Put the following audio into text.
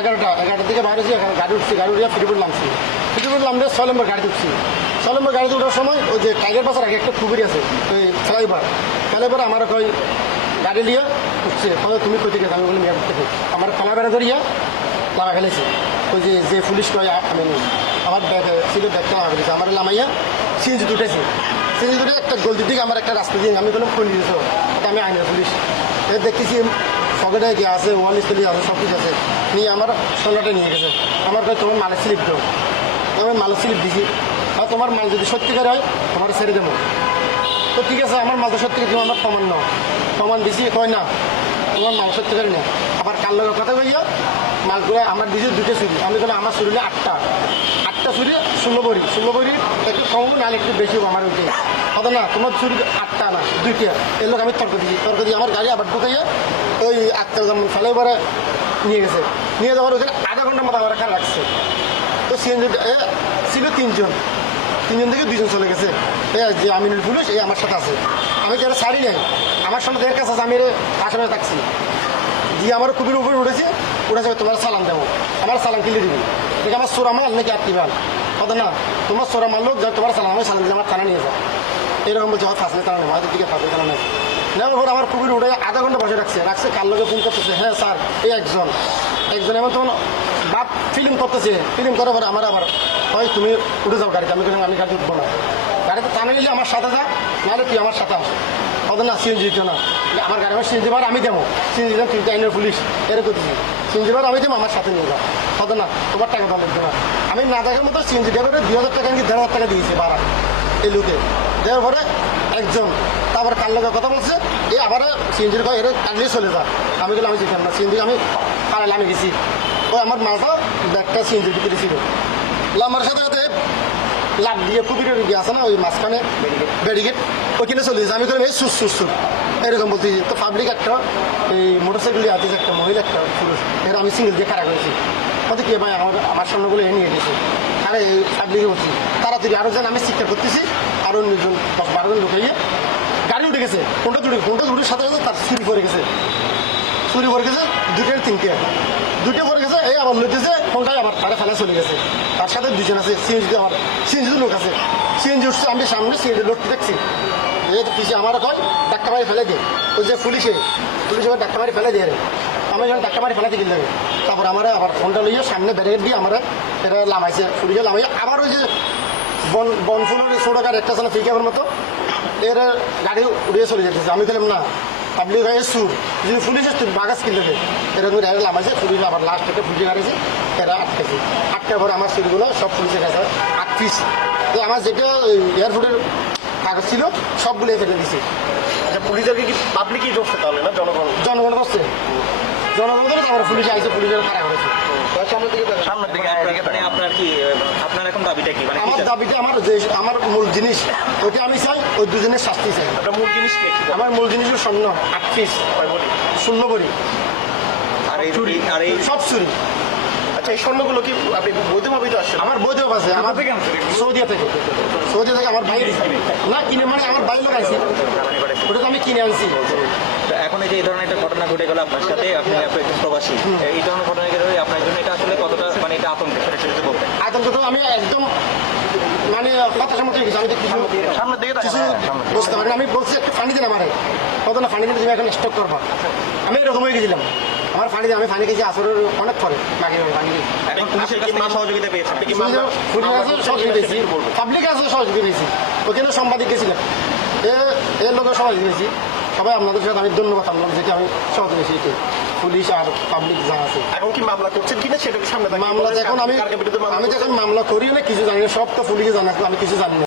এগারোটা, এগারোটার দিকে বাইরে এখানে গাড়ি উঠছি, গাড়ি উঠে ফিরিপুর নামছি। ফিরিপুর নামলে ছয় নম্বর গাড়িতে উঠছি। ছয় নম্বর গাড়িতে ওঠার সময় ওই যে টাইগার পাশার আগে একটা খুবই আছে, ওই ফ্লাইভার ফ্লাইভার আমার কই গাড়ি নিয়ে উঠছে। তাহলে তুমি কই থেকে আমি বলি, মেয়ে থেকে আমার বেড়া ধরিয়া লামা ফেলেছে। ওই যে যে পুলিশ কয় আমি আমার ব্যাগ ছিল ব্যাগটা লামা ফেলেছে আমার লামাইয়া সিএনজি দুটেছে সিএনজি দুটে একটা গলদির দিকে আমার একটা রাস্তা দিয়ে আমি বললাম খুলে দিয়েছ। আমি আইনের পুলিশ। দেখতেছি পকেটে গিয়ে আছে ওয়াল স্কুলি আছে, সব কিছু আছে। নিয়ে আমার সোনাটা নিয়ে গেছে। আমার কাছে তোমার মালের স্লিপ দাও। আমি মালের স্লিপ দিছি। আর তোমার মাল যদি সত্যিকার হয়, তোমার ছেড়ে দেবো। তো ঠিক আছে, আমার মাল তো সত্যিকার তুমি আমার প্রমাণ নাও। প্রমাণ দিছি, কয় না, তোমার মাল সত্যিকার না আবার কাল লোকের কথা কইয়া মালগুলো আমার দিছি দুটো চুরি আমি বলে আমার চুরি আটটা। আটটা চুরি ষোলো বড়ি ষোলো বড়ি একটু কম না একটু বেশি আমার ওইটাই কথা না, তোমার চুরি আটটা না, দুইটা। এর লোক আমি তর্ক দিই তর্ক দিয়ে আমার গাড়ি আবার ঢুকাইয়া ওই আটটা যেমন ফেলে এবারে নিয়ে গেছে। নিয়ে যাওয়ার ওখানে আধা ঘণ্টা মতো আমার এখানে রাখছে। তো সিএনজি ছিল তিনজন। তিনজন থেকে দুজন চলে গেছে। এ, যে আমিনুল পুলিশ এই আমার সাথে আছে। আমি যারা ছাড়ি নাই? আমার সামনে দেড় কাছে আমি আশেপাশে থাকছি। দিয়ে আমার কুপির উপরে উঠেছে উঠেছে তোমার সালাম দেবো। আমার সালাম কিনে দিবি? দেখে আমার সোরা মাল নাকি আটটি মাল? কথা না? তোমার সোরা মারলো তোমার সালাম, আমি সালাম দিয়ে আমার থানা নিয়ে যাও। এরকম বলছে, আমার ফাঁসলে তারা নেই আমাদের দিকে ফাঁসলে তারা নেই নেওয়ার আমার কুপির উঠে আধা ঘণ্টা বসে রাখছে। রাখছে কার লোকে ফোন করতেছে? হ্যাঁ স্যার, এই একজন। একজন এমন তখন বাপ ফিল্ম করতেছে। ফিল্ম করার পরে আমার আবার হয় তুমি উঠে যাও গাড়িতে। আমি আমি গাড়ি উঠবো না। গাড়িতে টানে নিলে আমার সাথে যা, নাহলে তুই আমার সাথে আস। কত না, সিএনজি দিত না। আমার গাড়ি আমার সিএনজি আমি দেবো। সিএনজি দেন তুই আইনের পুলিশ। এরকম সিএনজি বার, আমি দেবো, আমার সাথে নিয়ে যাও। কত না, তোমার টাকা দাম লাগবে না। আমি না দেখার মতো সিএনজি ড্রাইভারে দুই হাজার টাকা কি দেড় হাজার টাকা দিয়েছে বাড়া এই লোকে। দেওয়ার পরে একজন। তারপর কার লোকের কথা বলছে? এই আবার সিএনজির কয়, এর কাজে চলে যা। আমি গেলাম আমি যেতাম না, সিএনজি আমি পাড়ালে আমি গেছি। ওই আমার মালটা ব্যাগটা সিএনজির ভিতরে ছিল আমার সাথে সাথে লাভ দিয়ে কুপিরের গিয়ে আছে না, ওই মাঝখানে ব্যারিকেড, ওইখানে চলে যাচ্ছে আমি করলাম এই সুস সুস সুস। এরকম বলতে তো পাবলিক একটা, এই মোটরসাইকেল আছে একটা মহিলা, একটা পুরুষ, এর আমি সিঙ্গেল দিয়ে খারাপ হয়েছি কত কি ভাই, আমার আমার সামনেগুলো এ নিয়ে গেছে। আরে পাবলিকে বলছি। তাড়াতাড়ি আরও যেন আমি শিক্ষা করতেছি, আরও দুজন দশ বারো জন ঢুকাইয়ে গাড়ি উঠে গেছে, কোনটা দুটি কোনটা দুটির সাথে সাথে তার চুরি করে গেছে। চুরি করে গেছে দুটোর তিনটে। দুটো করে গেছে, এই আবার লইতেছে কোনটাই আবার তারা ফেলা চলে গেছে। তার সাথে দুজন আছে, সিএনজি আমার, সিএনজি লোক আছে। সিএনজি উঠছে, আমি সামনে সিএনজি লোকটি দেখছি। এই পিছিয়ে আমার কয় ডাক্তার মারি ফেলে দিয়ে ওই যে পুলিশে পুলিশে আমার ডাক্তার মারি ফেলে দিয়ে আমি যখন ডাক্তার মারি ফেলে ফেলাতে গেলে তারপর আমার আবার ফোনটা লইয়ে সামনে ব্যারিকেড দিয়ে আমার এটা লামাইছে পুলিশে লামাইছে আবার ওই যে বন বনফুলের ছোটকার একটা ছিল ফিকাবের মতো? এর গাড়ি উড়িয়ে চলে যেতেছে। আমি খেলাম না পাবলিক হয়ে সুর। যদি পুলিশ আসতো বাগাস দেবে এরকম ডাইরেক্ট লামাইছে পুলিশ আবার লাস্ট থেকে পুলিশে গাড়িছে এরা আটকেছে আটকার পরে আমার সিটগুলো সব পুলিশের কাছে আট পিস তো আমার যেটা এয়ারপোর্টের কাগজ ছিল সবগুলো ফেলে দিছে। আচ্ছা পুলিশদেরকে কি পাবলিকই ধরছে তাহলে না জনগণ? জনগণ করছে জনগণ করে তারপরে পুলিশ আইসে পুলিশের খারাপ হয়েছে সামনের দিকে সামনের দিকে আপনার- মানে আপনার কি দাবিটা কি? মানে আমার দাবিটা আমার যে আমার মূল জিনিস ওইটা আমি চাই ওই দুজনের শাস্তি চাই। আপনার মূল জিনিস কি? আমার মূল জিনিস হলো স্বর্ণ। আট পিস শূন্য করি আর এই আর এই সব চুরি। আচ্ছা এই স্বর্ণগুলো কি আপনি বৈধভাবেই তো আসছেন? আমার বৈধ আছে। আমার থেকে সৌদিয়া থেকে। সৌদিয়া থেকে আমার ভাই না কিনে মানে আমার ভাই লোক আনছি। ওটা তো আমি কিনে আনছি। এখন এই যে এই ধরনের একটা ঘটনা ঘটে গেল আপনার সাথে আপনি আপনি একজন প্রবাসী এই ধরনের ঘটনা গেলে আপনার জন্য এটা আসলে কতটা মানে এটা আতঙ্ক সেটা সেটা যদি বলতেন আতঙ্ক তো আমি একদম মানে কথা সম্মতি আমি কিছু সামনের দিকে কিছু। বুঝতে পারি আমি বলছি একটু পানি দিন আমারে। কত না পানি দিলে তুমি এখন স্টক করবা? আমি এরকম হয়ে গেছিলাম। আমার দিয়ে আমি পানি গেছি আসরের অনেক পরে বাকি এখন পুলিশের কাছ থেকে সহযোগিতা আপনি পুলিশ আছে পেয়েছি। বলবেন? পাবলিক আছে সহযোগী পেয়েছি। ওখানে সাংবাদিক গেছিলাম। এ এর লোকের সহযোগী পেয়েছি। সবাই আপনাদের সাথে আমি ধন্যবাদ আপনার যেটা আমি সহজে এসেছি পুলিশ আর পাবলিক যা আছে। এখন কি মামলা করছেন কিনা সেটা সামনে? মামলা এখন আমি আমি যখন মামলা করি না কিছু জানি না সব তো পুলিশে জানা আমি কিছু জানি না।